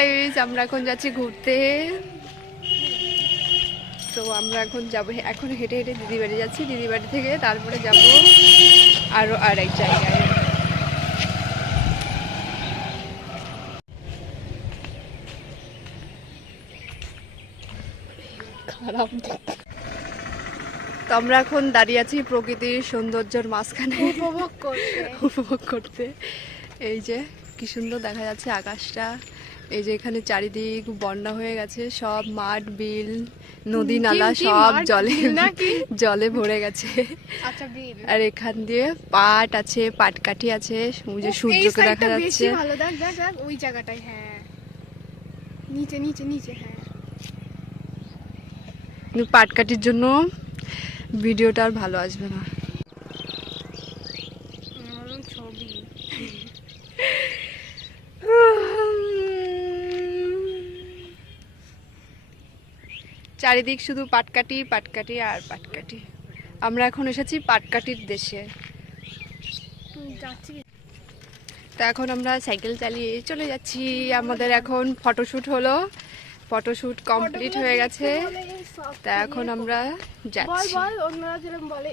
Guys, আমরা এখন যাচ্ছি ঘুরতে। তো আমরা এখন যাবো, এখন হেঁটে হেঁটে দিদি বাড়ি যাচ্ছি। দিদি বাড়ি থেকে তারপরে যাব আরো আরেক জায়গায়। খারাপ। তো আমরা এখন দাঁড়িয়ে আছি প্রকৃতির সৌন্দর্যের মাঝখানে উপভোগ করতে। এই যে কি সুন্দর দেখা যাচ্ছে আকাশটা। এই যে এখানে চারিদিক বন্যা হয়ে গেছে, সব মাঠ বিল নদী নালা সব জলে ভরে গেছে। আর এখান দিয়ে পাট আছে, পাটকাঠি আছে, সূর্যকে দেখা যাচ্ছে। ভালো দেখ দেখ দেখ ওই জায়গাটায়। হ্যাঁ, নিচে নিচে নিচে। হ্যাঁ, কিন্তু পাটকাঠির জন্য ভিডিওটা আর ভালো আসবে না। ছবি চারিদিক শুধু পাটকাঠি পাটকাঠি আর পাটকাঠি। আমরা এখন এসেছি পাটকাঠির দেশে। যাচ্ছি। তো এখন আমরা সাইকেল চালিয়ে চলে যাচ্ছি। আমাদের এখন ফটোশুট হলো, ফটোশুট কমপ্লিট হয়ে গেছে। তা এখন আমরা যাচ্ছি। বল বল, অন্যরা যেরকম বলে